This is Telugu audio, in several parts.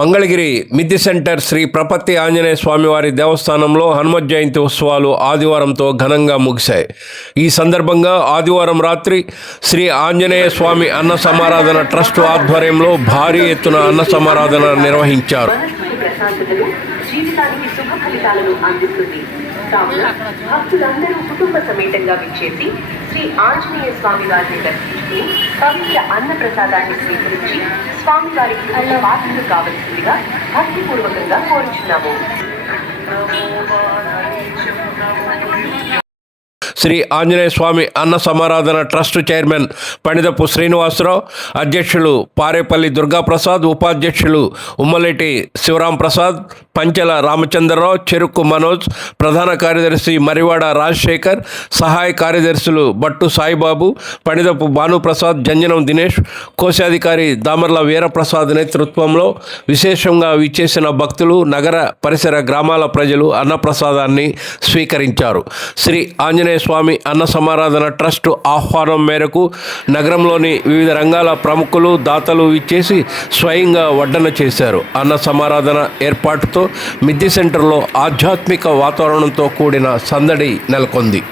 మంగళగిరి మిద్ది సెంటర్ శ్రీ ప్రపత్తి ఆంజనేయ స్వామివారి దేవస్థానంలో హనుమత్ జయంతి ఉత్సవాలు ఆదివారంతో ఘనంగా ముగిశాయి. ఈ సందర్భంగా ఆదివారం రాత్రి శ్రీ ఆంజనేయ స్వామి అన్న సమారాధన ట్రస్ట్ ఆధ్వర్యంలో భారీ ఎత్తున అన్న సమారాధన నిర్వహించారు. భక్తులందరూ కుటుంబ సమేతంగా విచ్చేసి శ్రీ ఆంజనేయ స్వామి వారిని దర్శించుకుని పవిత్ర అన్న ప్రసాదాన్ని స్వీకరించి స్వామివారికి పాత్రలు కావలసిందిగా భక్తిపూర్వకంగా కోరుచున్నాము. శ్రీ ఆంజనేయ స్వామి అన్న సమారాధన ట్రస్ట్ చైర్మన్ పణిదపు శ్రీనివాసరావు, అధ్యక్షులు పారేపల్లి దుర్గాప్రసాద్, ఉపాధ్యక్షులు ఉమ్మలేటి శివరాం ప్రసాద్, పంచెల రామచంద్రరావు, చెరుకు మనోజ్, ప్రధాన కార్యదర్శి మరివాడ రాజశేఖర్, సహాయ కార్యదర్శులు బట్టు సాయిబాబు, పణిదపు భానుప్రసాద్, జంజనం దినేష్, కోశాధికారి దామర్ల వీరప్రసాద్ నేతృత్వంలో విశేషంగా విచ్చేసిన భక్తులు, నగర పరిసర గ్రామాల ప్రజలు అన్నప్రసాదాన్ని స్వీకరించారు. శ్రీ ఆంజనేయ స్వామి అన్న సమారాధన ట్రస్ట్ ఆహ్వానం మేరకు నగరంలోని వివిధ రంగాల ప్రముఖులు, దాతలు విచ్చేసి స్వయంగా వడ్డన చేశారు. అన్న సమారాధన ఏర్పాటుతో మిద్ది సెంటర్లో ఆధ్యాత్మిక వాతావరణంతో కూడిన సందడి నెలకొంది.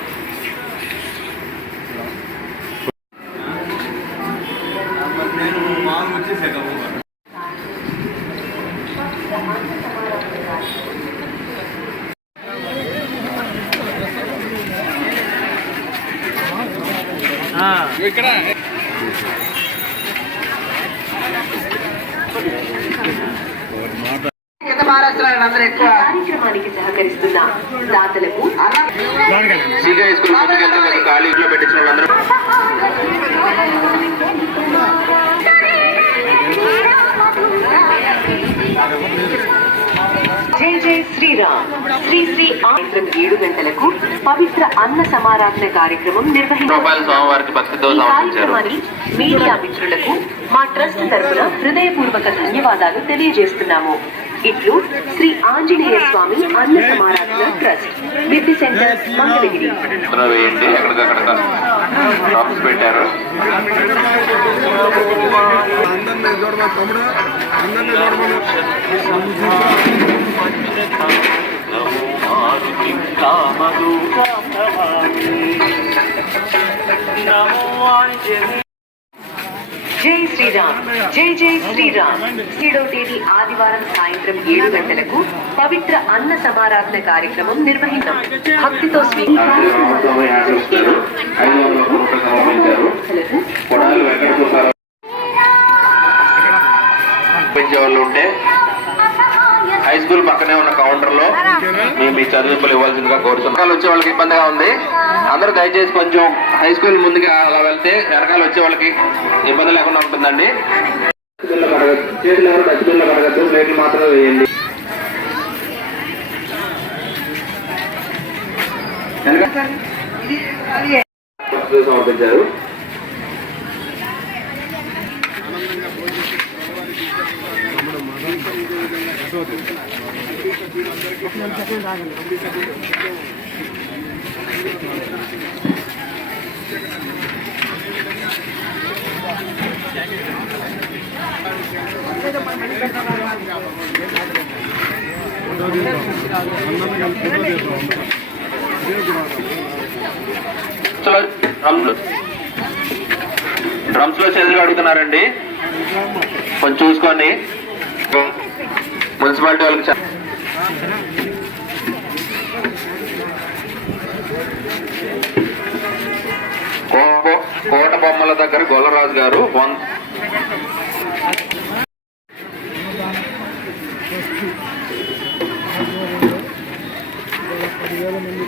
కార్యక్రమానికి సహకరిస్తున్న దాతలకు జై జై శ్రీరామ్. శ్రీ శ్రీ సాయంత్రం 7 గంటలకు పవిత్ర అన్న సమారాధన కార్యక్రమం నిర్వహించారు. కార్యక్రమాన్ని మీడియా మిత్రులకు మా ట్రస్ట్ తరఫున హృదయపూర్వక ధన్యవాదాలు తెలియజేస్తున్నాము. ఇట్లు శ్రీ ఆంజనేయ స్వామి అన్న సమారాధన ట్రస్ట్, మిద్ది సెంటర్, మంగళగిరి. జై శ్రీరామ్. జై జై శ్రీరామ్. 7వ తేదీ ఆదివారం సాయంత్రం 7 గంటలకు పవిత్ర అన్న సమారాధన కార్యక్రమం నిర్వహించాం. భక్తితో ఉంటే హై స్కూల్ పక్కనే ఉన్న కౌంటర్ లో మేము మీ చదివింపులు ఇవ్వాల్సిందిగా కోరుతున్నాం. వచ్చే వాళ్ళకి ఇబ్బందిగా ఉంది, అందరూ దయచేసి కొంచెం హై స్కూల్ ముందుగా అలా వెళ్తే వెనకాల వచ్చే వాళ్ళకి ఇబ్బంది లేకుండా ఉంటుందండి. చేతులు ఎవరు డస్ట్బిన్లో కడగద్దు, ప్లేట్లు మాత్రమే వేయండి. సమర్పించారు. డ్రమ్స్ లో చేతులు అడుగుతున్నారండి, కొంచెం చూసుకోండి. మున్సిపాలిటీ వాళ్ళకి కోట బొమ్మల దగ్గర గొల్లరాజు గారు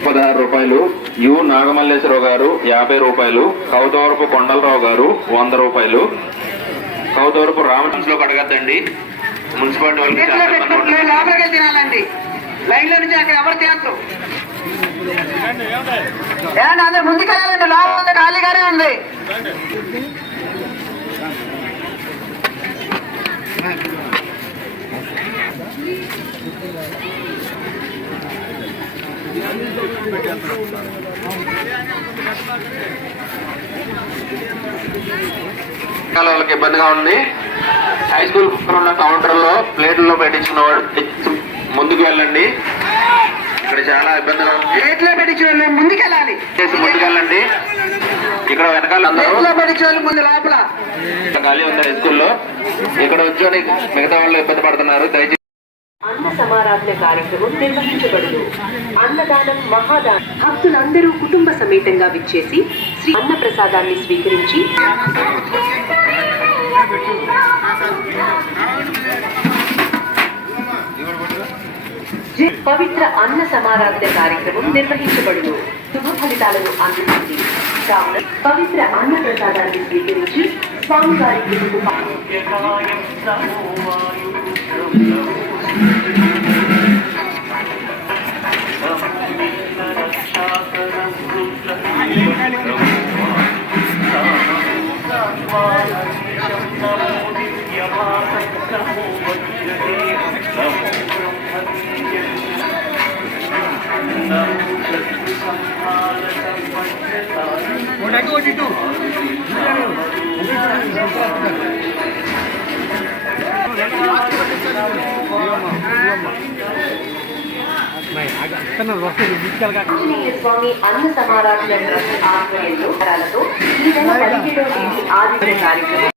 16 రూపాయలు. యు నాగమల్లేశ్వరరావు గారు 50 రూపాయలు. కౌతవరపు కొండలరావు గారు 100 రూపాయలు. కౌతవరపు రామచంద్రలో అడగద్దండి, మున్సిపాలిటీ వాళ్ళకి తినాలండి. లైన్ లో నుంచి అక్కడ ఎవరు తినద్దు, అందరు ముందుకెళ్ళాలండి. లోపల ఖాళీగానే ఉంది. పెట్టారు. వాళ్ళకి ఇబ్బందిగా ఉంది. హై స్కూల్ పక్కన ఉన్న కౌంటర్ లో ప్లేట్లలో పెట్టించుకున్న వాడు ముందుకు వెళ్ళండి. ఇక్కడ చాలా ఇబ్బందిగా ఉంది. ప్లేట్లో పెట్టించిన వాళ్ళు ముందుకెళ్ళాలి. ముందుకెళ్ళండి. ఇక్కడ వెనకాల అందరూ ప్లేట్లో పెట్టించిన వాళ్ళు ముందు లోపల. ఖాళీ ఉంది హై స్కూల్లో. ఇక్కడ వచ్చి మిగతా వాళ్ళు ఇబ్బంది పడుతున్నారు. దయచేసి అన్న సమారాధన కార్యక్రమం నిర్వహించబడును. అన్నదానం మహాదానం. భక్తులందరూ కుటుంబ సమేతంగా విచ్చేసి శ్రీ అన్న ప్రసాదాన్ని స్వీకరించి పవిత్ర అన్న సమారాధన కార్యక్రమం నిర్వహించబడును. శుభ ఫలితాలను అందిస్తుంది. కావున పవిత్ర అన్న ప్రసాదాన్ని స్వీకరించి స్వామివారికి ఆంజనేయ స్వామి అన్న సమారాధన ట్రస్ట్ ఆధ్వర్యంలో ఈ నెల 17వ తేదీ ఆదిత్య కార్యక్రమం